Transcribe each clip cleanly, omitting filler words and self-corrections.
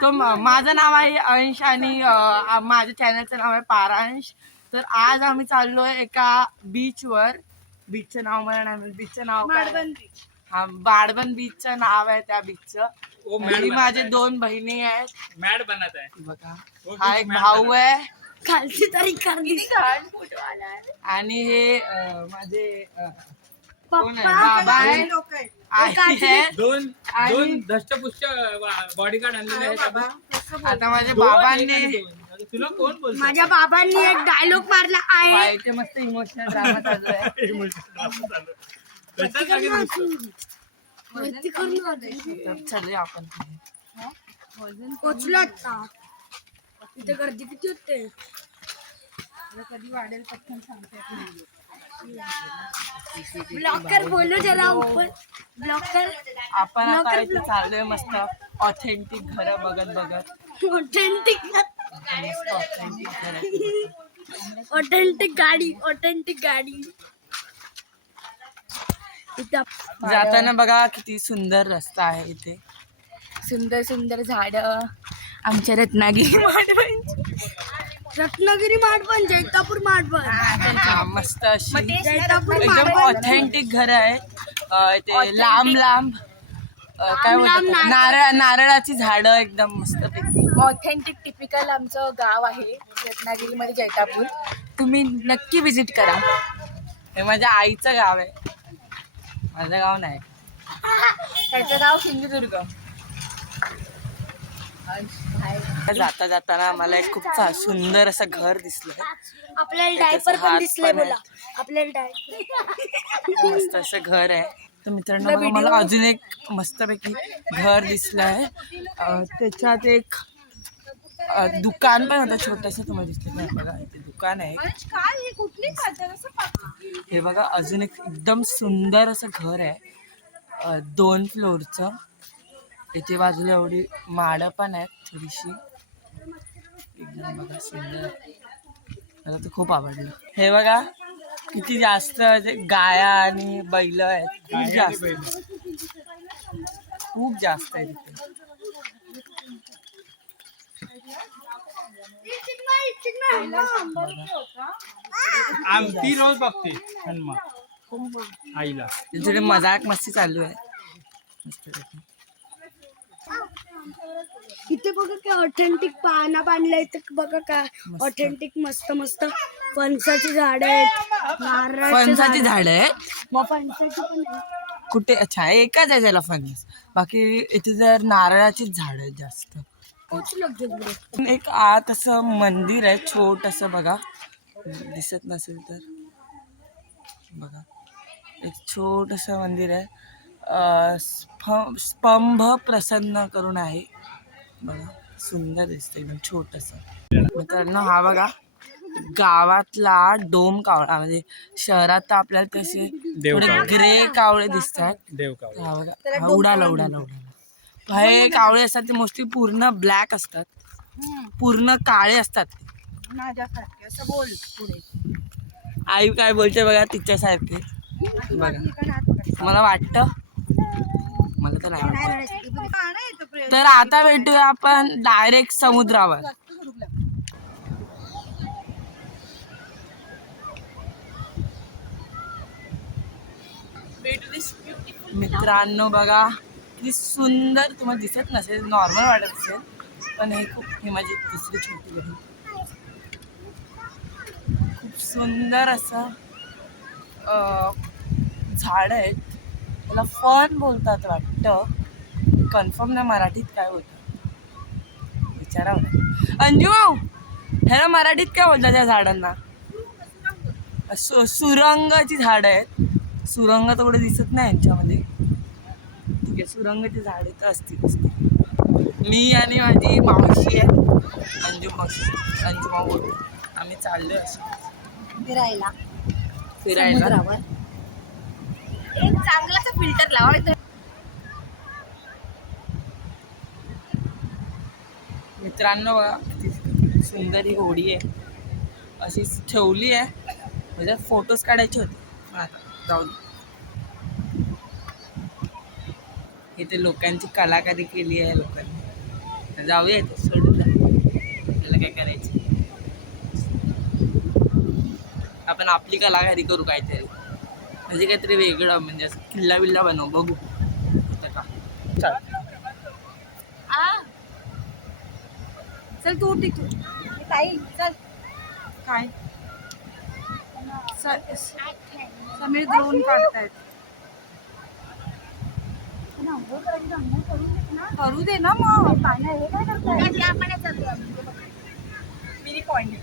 तो माझं नाव आहे अंश आणि माझ्या चॅनलचं नाव आहे पारांश. तर आज आम्ही चाललोय एका बीचवर. बीचचं नाव मला नाही, बीचचं नाव काय? हा, बाडबन बीचचं नाव आहे त्या बीचचं. आणि माझे दोन बहिणी आहेत. मॅड बनत आहे बघा, हा एक भाऊ आहे खालची तरी करली आणि हे माझे कोण आहे? बाबा आहे, आई आहे. दोन धष्टपुष्ट बॉडीगार्ड आणलेले आहेत. आता माझ्या बाबांनी तुला कोण बोलतो? माझ्या बाबांनी एक डायलॉग मारला आहे. इथे मस्त इमोशनल ड्रामा चालू आहे. वरती करून चलूया आपण. पोचलो आता. इथे गर्दी किती होते. कधी वाढेल पटकन सांगते. ब्लॉकर बोलो जरा ऊपर. ब्लॉकर आपण आता इथे चाललोय मस्त ऑथेंटिक घर बघत बघत. ऑथेंटिक मस्त ऑथेंटिक घर. ऑथेंटिक गाडी इथं जाताना बघा किती सुंदर रस्ता आहे. इथे सुंदर सुंदर झाड आमच्या रत्नागिरी माडबन, जैतापूर माडबन. मस्त अशी जैतापूर एकदम माडबन ऑथेंटिक घर आहे. ते लांब लांब काय बोलतात, नारळाची झाडं एकदम मस्त पैकी. ऑथेंटिक टिपिकल आमचं गाव आहे रत्नागिरीमध्ये जैतापूर. तुम्ही नक्की विजिट करा. हे माझ्या आईचं गाव आहे, माझं गाव नाही. त्याचं गाव सिंधुदुर्ग. जाता जाताना मला एक खूप सुंदर असं घर दिसलंय. आपल्याला डायपर पण दिसले बोला. आपल्याला डायपर मस्त असं घर आहे. तर मित्रांनो बघा, मला अजून एक मस्तपैकी घर दिसलंय. त्याच्यात एक दुकान पण होतं छोटस. तुम्हाला दिसलं नाही बघा, इथे दुकान आहे. हे बघा, अजून एक एकदम सुंदर असं घर आहे 2 फ्लोअरचं. इथे बाजूला एवढी माडं पण आहेत थोडीशी. एकदम बघा सुंदर, मला तर खूप आवडलं. हे बघा किती जास्त गाया आणि बैल आहेत. खूप जास्त आहे तिथे. ती रोज बघते हनुमा आईला. थोडी मजाक मस्ती चालू आहे. इथे बघा काय ऑथेंटिक पाना बांधलंय. इथे बघा काय ऑथेंटिक मस्त मस्त फणसाची झाड आहेत, फणसाची झाड आहेत. मग फणसाची पण आहे. कुठे? अच्छा, एकच आहे त्याला फणस. बाकी इथे जर नारळाची झाड आहेत जास्त. पोचलो तिकडे. एक आत असं मंदिर आहे छोटस. बघा, दिसत नसेल तर बघा, एक छोटस मंदिर आहे. स्तंभ प्रसन्न करून आहे. बघा सुंदर दिसतं, एकदम छोटस. मित्रांनो हा बघा गावातला डोम कावळा. म्हणजे शहरात तर आपल्याला तसे थोडे ग्रे कावळे दिसतात. हा बघा, हा उडाला. हे कावळे असतात ते मोस्टली पूर्ण ब्लॅक असतात, पूर्ण काळे असतात. असं बोल पुढे. आई काय बोलते बघा तिच्यासारखे. बघा, मला वाटतं, मला तर नाही वाटत. तर आता भेटूया आपण डायरेक्ट समुद्रावर. मित्रांनो बघा किती सुंदर. तुम्हाला दिसत नसेल, नॉर्मल वाटत असेल, पण ही माझी दुसरी छोटी बहीण. खूप सुंदर असं झाड आहेत. त्याला फन बोलतात वाटतं, कन्फर्म नाही मराठीत काय बोलतात विचारावं. अंजू, ह्याला मराठीत काय बोलतात त्या झाडांना? सुरंगाची झाड आहेत. सुरंग तर कुठे दिसत नाही यांच्यामध्ये. ठीक आहे, सुरंगाची झाडे तर असतील. मी आणि माझी मावशी आहे, अंजू माऊ बोलतो. आम्ही चाललोय असं फिरायला. एक चांगलाच फिल्टर लावा. मित्रांनो बघा किती सुंदर ही होडी आहे. अशीच ठेवली आहे. म्हणजे फोटोज काढायचे होते, आता जाऊ दे. इथे लोकांची कलाकारी केली आहे लोकांनी. जाऊया इथे, सोडून द्या, त्याला काय करायचं. आपण आपली कलाकारी करू काहीतरी, म्हणजे काहीतरी वेगळं, म्हणजे असं किल्ला बिल्ला बनवू, बघू होतं का. चल चल तू उठ इथून. ताई चल. काय समीर ड्रोन काढतायत. करू दे ना मग. Mini point.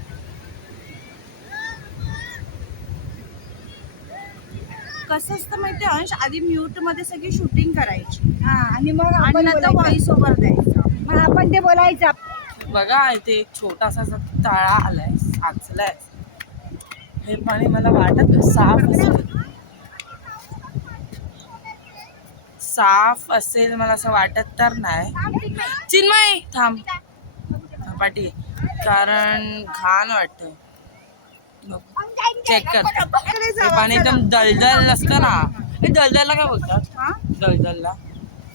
कसं असतं माहिती अंश, आधी म्यूट मध्ये सगळी शूटिंग करायची आणि मग आणि नंतर व्हॉइस ओव्हर द्यायचा. मग आपण ते बोलायचं. बघा इथे एक छोटासा असा तळा आलाय, साचलाय. हे पाणी मला वाटत साफ असेल मला असं वाटत तर नाही. चिन्मय थांब पाठी, कारण घाण वाटत. चेक करते. हे पाणी एकदम दलदल असतं ना, हे दलदलला काय बोलतात? दलदलला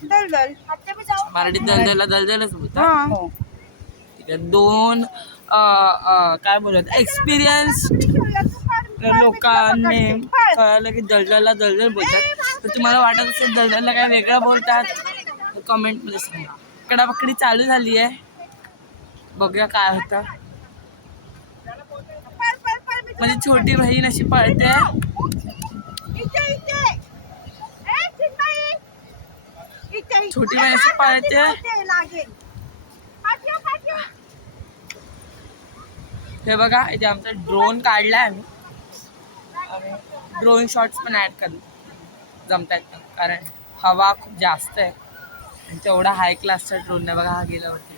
दलदल. मराठीत दलदलला दलदलच बोलतात. ठीक आहे. दोन काय बोलत एक्सपिरियन्स लोकांनी कळलं की दलदलला दलदल बोलतात. तर तुम्हाला वाटत असेल दलदलला काय वेगळं बोलतात तर कमेंटमध्ये सांगा. कडापकडी चालू झाली आहे, बघूया काय होतं. माझी छोटी बहीण अशी पळते. छोटी बहीण अशी पळते. हे बघा इथे आमचा ड्रोन काढलाय आम्ही. ड्रोन शॉट्स पण ऍड करू जमतात, कारण हवा खूप जास्त आहे आणि तेवढा हाय क्लासचा ड्रोन नाही. बघा हा गेल्यावरती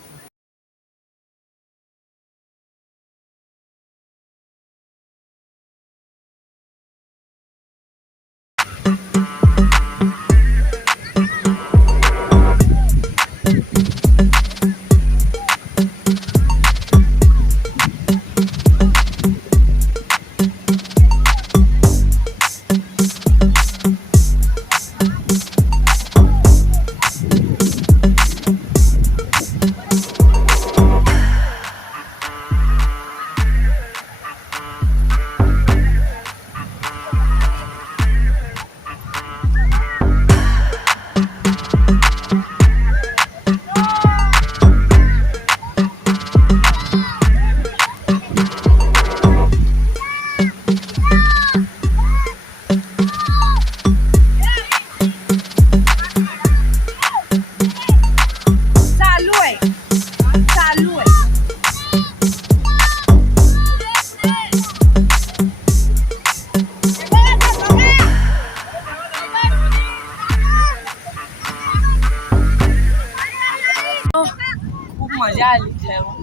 मजा आली खेळून.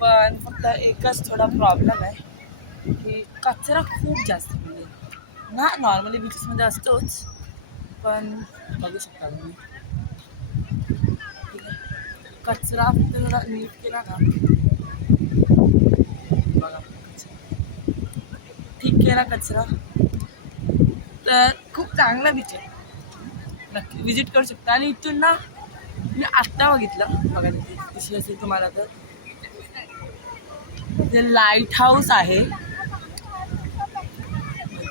पण फक्त एकच थोडा प्रॉब्लेम आहे की कचरा खूप जास्त म्हणजे ना, नॉर्मली बीचेसमध्ये असतोच, पण बघू शकता तुम्ही कचरा फक्त थोडा नीट केला ना, बघा ठीक केला कचरा तर खूप चांगला बीच आहे, नक्की विजिट करू शकता. आणि इथून ना मी आत्ता बघितलं, बघा तिथे दिसली असेल तुम्हाला तर, ते लाईट हाऊस आहे.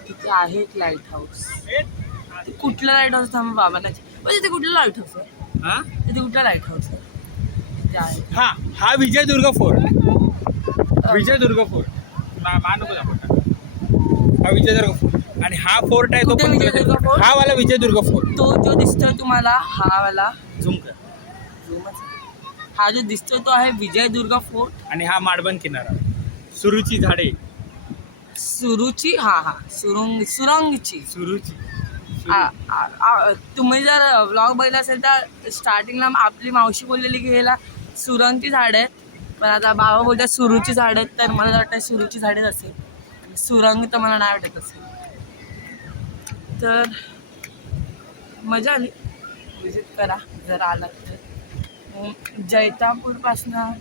तिथे आहे एक लाईट हाऊस. ते कुठलं लाईट हाऊस थांबा बाबा नाही, म्हणजे ते कुठलं लाईट हाऊस आहे? तिथे कुठलं लाईट हाऊस आहे? ते आहे हा विजयदुर्ग फोर्ट. विजयदुर्ग फोर्ट हा विजयदुर्ग फोर्ट, आणि हा फोर्ट आहे तो कुठे विजयदुर्ग फोर्ट? हा वाला विजयदुर्ग फोर्ट. तो जो दिसतोय तुम्हाला हा वाला झूम कर. हा जो दिसतोय तो आहे विजयदुर्ग फोर्ट. आणि हा माडबन किनारा, सुरूची झाडे, सुरुची सुरंगची. सुरूची. तुम्ही जर व्लॉग बघितला असेल तर स्टार्टिंगला आपली मावशी बोललेली की ह्याला सुरंगची झाडं आहेत, पण आता बाबा बोलतात सुरूची झाडं आहेत, तर मला वाटतं सुरूची झाडेच असेल, सुरंग तर मला नाही वाटत असेल. तर मजा आली, विजिट करा जर आलात तर. जैतापूरपासनं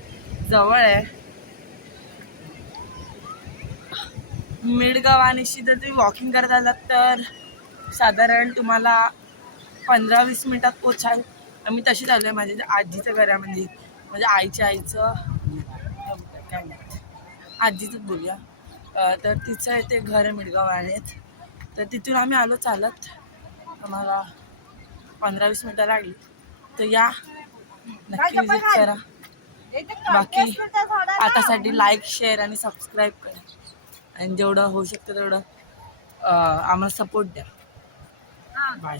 जवळ आहे. मिडगाव आणि जर तुम्ही वॉकिंग करत आलात तर साधारण तुम्हाला 15-20 मिनिटात पोचाल. आम्ही तशी चालू आहे माझ्या आजीच्या घरामध्ये, म्हणजे आईच्या आईचं काय नाही आजीचंच बोलूया. तर तिचं ते घर आहे मिडगाव आहेत. तर तिथून आम्ही आलो चालत. आम्हाला 15-20 मिनटं लागली. तर या नक्की विजिट करा. बाकी आतासाठी लाईक शेअर आणि सबस्क्राईब करा आणि जेवढं होऊ शकतं तेवढं आम्हाला सपोर्ट द्या. बाय.